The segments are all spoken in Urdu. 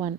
1।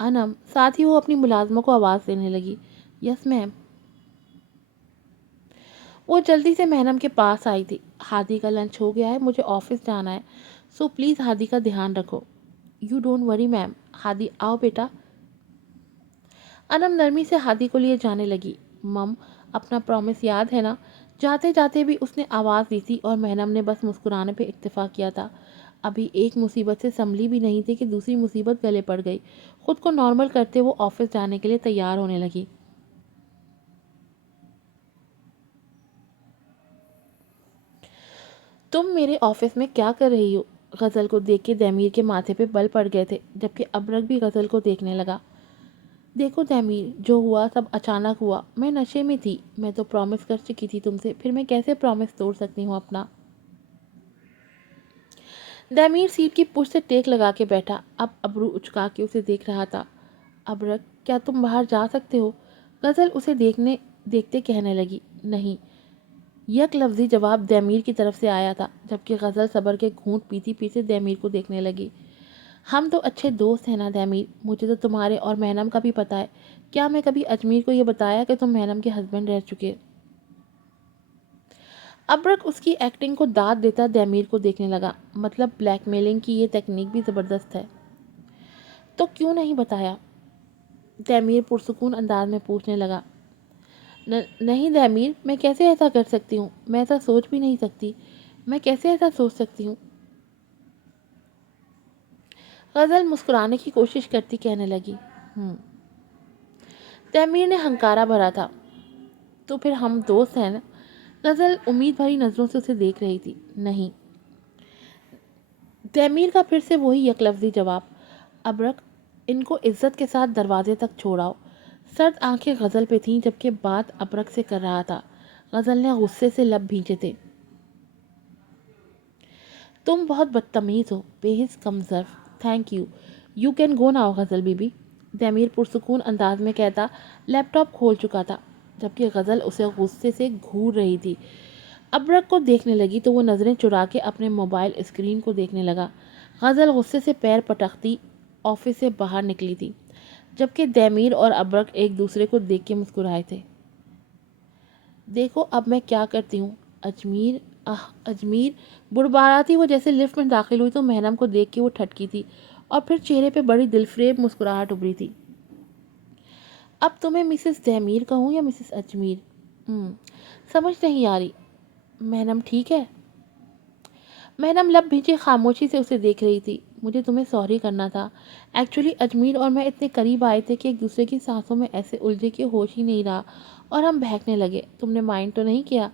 انم ساتھ ہی وہ اپنی ملازموں کو آواز دینے لگی۔ یس میم۔ وہ جلدی سے مہنم کے پاس آئی تھی۔ ہادی کا لنچ ہو گیا ہے، مجھے آفس جانا ہے، سو پلیز ہادی کا دھیان رکھو۔ یو ڈونٹ وری میم۔ ہادی آؤ بیٹا۔ انم نرمی سے ہادی کو لیے جانے لگی۔ مم اپنا پرومس یاد ہے نا؟ جاتے جاتے بھی اس نے آواز دی تھی اور مہنم نے بس مسکرانے پہ اکتفا کیا تھا۔ ابھی ایک مصیبت سے سنبھلی بھی نہیں تھی کہ دوسری مصیبت گلے پڑ گئی۔ خود کو نارمل کرتے وہ آفس جانے کے لیے تیار ہونے لگی۔ تم میرے آفس میں کیا کر رہی ہو؟ غزل کو دیکھ کے تیمیر کے ماتھے پہ بل پڑ گئے تھے، جبکہ ابرک بھی غزل کو دیکھنے لگا۔ دیکھو تیمیر، جو ہوا سب اچانک ہوا، میں نشے میں تھی، میں تو پرومس کر چکی تھی تم سے، پھر میں کیسے پرومس توڑ سکتی ہوں اپنا؟ تیمیر سیٹ کی پشت سے ٹیک لگا کے بیٹھا، اب ابرو اچکا کے اسے دیکھ رہا تھا۔ ابرک کیا تم باہر جا سکتے ہو؟ غزل اسے دیکھتے کہنے لگی۔ نہیں۔ یک لفظی جواب تیمیر کی طرف سے آیا تھا، جبکہ غزل صبر کے گھونٹ پیتی پیتے تیمیر کو دیکھنے لگی۔ ہم تو اچھے دوست ہیں نا تیمیر، مجھے تو تمہارے اور مہنم کا بھی پتہ ہے۔ کیا میں کبھی اجمیر کو یہ بتایا کہ تم مہنم کے ہسبینڈ رہ چکے؟ ابرک اس کی ایکٹنگ کو داد دیتا تیمیر کو دیکھنے لگا۔ مطلب بلیک میلنگ کی یہ ٹیکنیک بھی زبردست ہے۔ تو کیوں نہیں بتایا؟ تیمیر پرسکون انداز میں پوچھنے لگا۔ نہیں تیمیر، میں کیسے ایسا کر سکتی ہوں؟ میں ایسا سوچ بھی نہیں سکتی۔ میں کیسے ایسا سوچ سکتی ہوں؟ غزل مسکرانے کی کوشش کرتی کہنے لگی۔ تیمیر نے ہنکارا بھرا تھا۔ تو پھر ہم دوست ہیں نا؟ غزل امید بھری نظروں سے اسے دیکھ رہی تھی۔ نہیں۔ تیمیر کا پھر سے وہی یک لفظی جواب۔ ابرک ان کو عزت کے ساتھ دروازے تک چھوڑاؤ۔ سرد آنکھیں غزل پہ تھیں، جبکہ بات ابرک سے کر رہا تھا۔ غزل نے غصے سے لب بھینچے تھے۔ تم بہت بدتمیز ہو، بے حس کم ظرف۔ Thank you. You can go now Ghazal Bibi, تیمیر پرسکون انداز میں کہتا لیپ ٹاپ کھول چکا تھا، جبکہ غزل اسے غصے سے گھور رہی تھی۔ ابرک کو دیکھنے لگی تو وہ نظریں چرا کے اپنے موبائل اسکرین کو دیکھنے لگا۔ غزل غصے سے پیر پٹکتی آفس سے باہر نکلی تھی، جبکہ تیمیر اور ابرک ایک دوسرے کو دیکھ کے مسکرائے تھے۔ دیکھو اب میں کیا کرتی ہوں۔ اجمیر بڑبڑاتی وہ جیسے لفٹ میں داخل ہوئی تو مہنم کو دیکھ کے وہ ٹھٹکی تھی اور پھر چہرے پہ بڑی دلفریب مسکراہٹ ابھری تھی۔ اب تمہیں مسز تیمیر کہوں یا مسز اجمیر؟ سمجھ نہیں آ رہی۔ مہنم ٹھیک ہے؟ مہنم لب بھینچے خاموشی سے اسے دیکھ رہی تھی۔ مجھے تمہیں سوری کرنا تھا۔ ایکچولی اجمیر اور میں اتنے قریب آئے تھے کہ ایک دوسرے کی سانسوں میں ایسے الجھے کہ ہوش ہی نہیں رہا اور ہم بہکنے لگے۔ تم نے مائنڈ تو نہیں کیا؟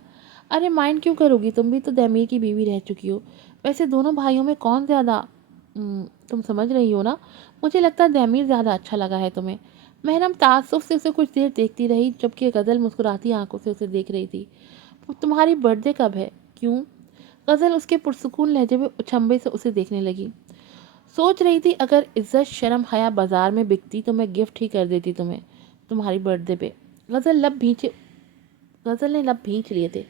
ارے مائنڈ کیوں کرو گی، تم بھی تو تیمیر کی بیوی رہ چکی ہو۔ ویسے دونوں بھائیوں میں کون زیادہ تم سمجھ رہی ہو نا؟ مجھے لگتا ہے تیمیر زیادہ اچھا لگا ہے تمہیں۔ مہنم تعصب سے اسے کچھ دیر دیکھتی رہی، جبکہ غزل مسکراتی آنکھوں سے اسے دیکھ رہی تھی۔ تمہاری برتھ ڈے کب ہے؟ کیوں؟ غزل اس کے پرسکون لہجے میں اچنبے سے اسے دیکھنے لگی۔ سوچ رہی تھی اگر عزت شرم حیا بازار میں بکتی تو میں گفٹ ہی کر دیتی تمہیں تمہاری برتھ ڈے پہ۔ غزل نے لب بھینچ لیے تھے۔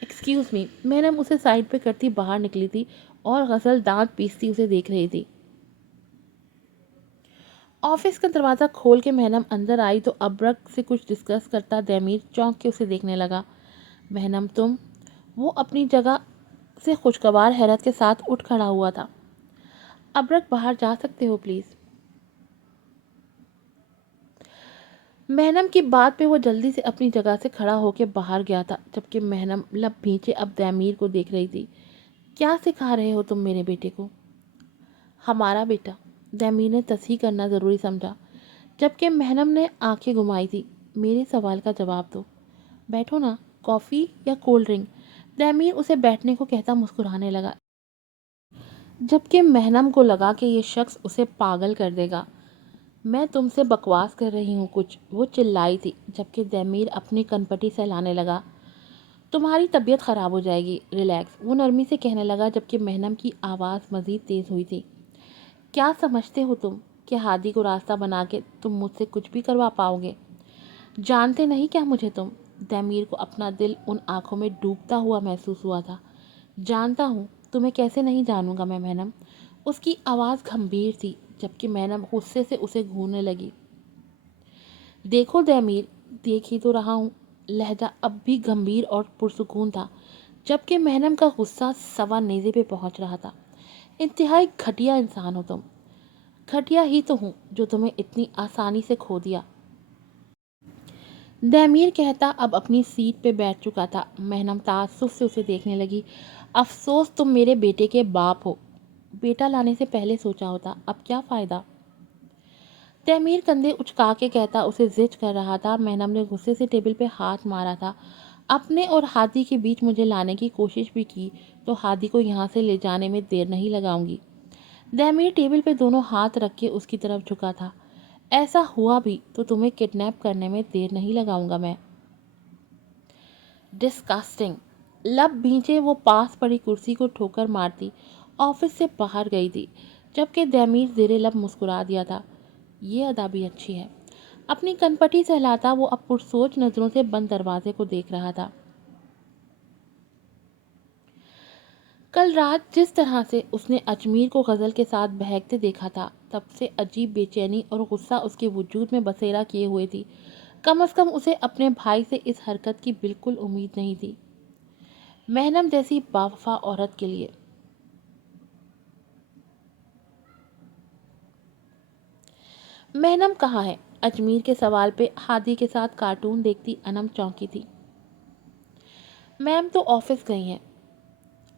ایکسکیوز می، مہنم اسے سائڈ پہ کرتی باہر نکلی تھی اور غزل دانت پیستی اسے دیکھ رہی تھی۔ آفس کا دروازہ کھول کے مہنم اندر آئی تو ابرک سے کچھ ڈسکس کرتا تیمیر چونک کے اسے دیکھنے لگا۔ مہنم تم؟ وہ اپنی جگہ سے خوشگوار حیرت کے ساتھ اٹھ کھڑا ہوا تھا۔ ابرک باہر جا سکتے ہو پلیز؟ مہنم کی بات پہ وہ جلدی سے اپنی جگہ سے کھڑا ہو کے باہر گیا تھا، جبکہ مہنم لب بھینچے اب تیمیر کو دیکھ رہی تھی۔ کیا سکھا رہے ہو تم میرے بیٹے کو؟ ہمارا بیٹا، تیمیر نے تصحیح کرنا ضروری سمجھا، جبکہ مہنم نے آنکھیں گھمائی تھی۔ میرے سوال کا جواب دو۔ بیٹھو نا، کافی یا کولڈ ڈرنک؟ تیمیر اسے بیٹھنے کو کہتا مسکرانے لگا، جبکہ مہنم کو لگا کہ یہ شخص اسے پاگل کر دے گا۔ میں تم سے بکواس کر رہی ہوں کچھ، وہ چلائی تھی، جبکہ تیمیر اپنی کنپٹی سہلانے لگا۔ تمہاری طبیعت خراب ہو جائے گی، ریلیکس، وہ نرمی سے کہنے لگا، جبکہ مہنم کی آواز مزید تیز ہوئی تھی۔ کیا سمجھتے ہو تم کہ ہادی کو راستہ بنا کے تم مجھ سے کچھ بھی کروا پاؤ گے؟ جانتے نہیں کیا مجھے تم؟ تیمیر کو اپنا دل ان آنکھوں میں ڈوبتا ہوا محسوس ہوا تھا۔ جانتا ہوں، تمہیں کیسے نہیں جانوں گا میں مہنم؟ اس کی آواز گھمبیر تھی، جبکہ مینم غصے سے اسے گھورنے لگی۔ دیکھو دمیر، دیکھ ہی تو رہا ہوں۔ لہجہ اب بھی گمبھیر اور پرسکون تھا، جبکہ مہنم کا غصہ سوا نیزے پہ پہنچ رہا تھا۔ انتہائی گھٹیا انسان ہو تم۔ گھٹیا ہی تو ہوں جو تمہیں اتنی آسانی سے کھو دیا۔ دمیر کہتا اب اپنی سیٹ پہ بیٹھ چکا تھا۔ مہنم تعصب سے اسے دیکھنے لگی۔ افسوس تم میرے بیٹے کے باپ ہو، بیٹا لانے سے پہلے سوچا ہوتا، اب کیا فائدہ۔ تیمیر کندھے اچکا کے کہتا، اسے زج کر رہا تھا۔ مہنم نے غصے سے ٹیبل پہ ہاتھ مارا تھا۔ اپنے اور ہادی کے بیچ مجھے لانے کی کوشش بھی کی تو ہادی کو یہاں سے لے جانے میں دیر نہیں لگاؤں گی۔ دمیر ٹیبل پہ دونوں ہاتھ رکھ کے اس کی طرف جھکا تھا۔ ایسا ہوا بھی تو تمہیں کڈنیپ کرنے میں دیر نہیں لگاؤں گا میں۔ ڈسکاسٹنگ۔ لب بھینچے وہ پاس پڑی کرسی کو ٹھوکر مارتی آفس سے باہر گئی تھی، جبکہ دمیر زیر لب مسکرا دیا تھا۔ یہ ادا بھی اچھی ہے۔ اپنی کنپٹی سہلاتا وہ اب پرسوچ نظروں سے بند دروازے کو دیکھ رہا تھا۔ کل رات جس طرح سے اس نے اجمیر کو غزل کے ساتھ بہکتے دیکھا تھا، تب سے عجیب بے چینی اور غصہ اس کے وجود میں بسیرا کیے ہوئے تھی۔ کم از کم اسے اپنے بھائی سے اس حرکت کی بالکل امید نہیں تھی، مہنم جیسی باوفا عورت کے لیے۔ مہنم کہاں ہے؟ اجمیر کے سوال پہ ہادی کے ساتھ کارٹون دیکھتی انم چونکی تھی۔ میم تو آفس گئی ہیں۔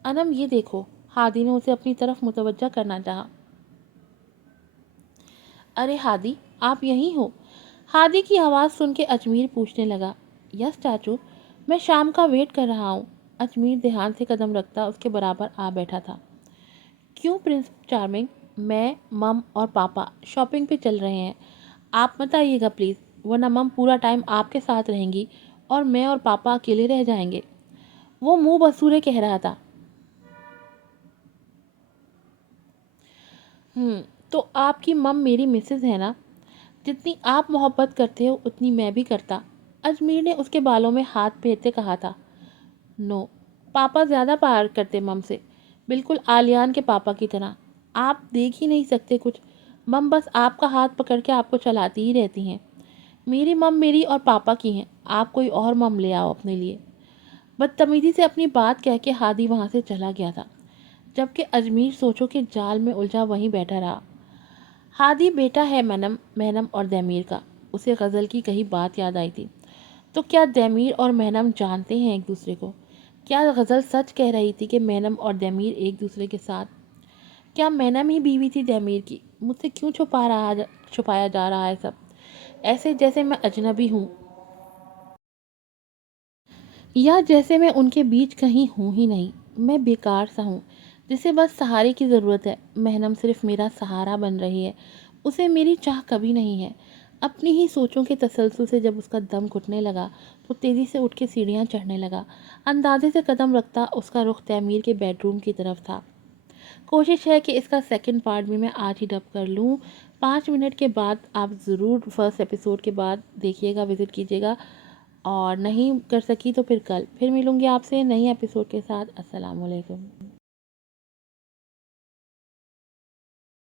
انم یہ دیکھو، ہادی نے اسے اپنی طرف متوجہ کرنا چاہا۔ ارے ہادی، آپ یہیں ہو؟ ہادی کی آواز سن کے اجمیر پوچھنے لگا۔ یس چاچو، میں شام کا ویٹ کر رہا ہوں۔ اجمیر دھیان سے قدم رکھتا اس کے برابر آ بیٹھا تھا۔ کیوں پرنس چارمنگ، میں، مم اور پاپا شاپنگ پہ چل رہے ہیں، آپ مت آئیے گا پلیز، ورنہ مم پورا ٹائم آپ کے ساتھ رہیں گی اور میں اور پاپا اکیلے رہ جائیں گے، وہ منہ بسورے کہہ رہا تھا۔ تو آپ کی مم میری مسز ہے نا؟ جتنی آپ محبت کرتے ہو اتنی میں بھی کرتا۔ اجمیر نے اس کے بالوں میں ہاتھ پھیرتے کہا تھا۔ نو، پاپا زیادہ پیار کرتے مم سے، بالکل آلیان کے پاپا کی طرح۔ آپ دیکھ ہی نہیں سکتے کچھ، مم بس آپ کا ہاتھ پکڑ کے آپ کو چلاتی ہی رہتی ہیں۔ میری مم میری اور پاپا کی ہیں، آپ کوئی اور مم لے آؤ اپنے لیے۔ بدتمیزی سے اپنی بات کہہ کے ہادی وہاں سے چلا گیا تھا، جبکہ اجمیر سوچوں کے جال میں الجھا وہیں بیٹھا رہا۔ ہادی بیٹا ہے مہنم اور دمیر کا۔ اسے غزل کی کہی بات یاد آئی تھی۔ تو کیا دمیر اور مہنم جانتے ہیں ایک دوسرے کو؟ کیا غزل سچ کہہ رہی تھی کہ مہنم اور دمیر ایک دوسرے کے ساتھ؟ کیا مہنم ہی بیوی تھی دمیر کی؟ مجھ سے کیوں چھپایا جا رہا ہے سب، ایسے جیسے میں اجنبی ہوں، یا جیسے میں ان کے بیچ کہیں ہوں ہی نہیں۔ میں بیکار سا ہوں جسے بس سہارے کی ضرورت ہے۔ مہنم صرف میرا سہارا بن رہی ہے، اسے میری چاہ کبھی نہیں ہے۔ اپنی ہی سوچوں کے تسلسل سے جب اس کا دم گھٹنے لگا تو تیزی سے اٹھ کے سیڑھیاں چڑھنے لگا۔ اندازے سے قدم رکھتا اس کا رخ تیمیر کے بیڈ روم کی طرف تھا۔ کوشش ہے کہ اس کا سیکنڈ پارٹ بھی میں آج ہی ڈب کر لوں۔ 5 منٹ کے بعد آپ ضرور فرسٹ ایپیسوڈ کے بعد دیکھیے گا، وزٹ کیجیے گا، اور نہیں کر سکی تو پھر کل پھر ملوں گی آپ سے نئی ایپیسوڈ کے ساتھ۔ السلام علیکم۔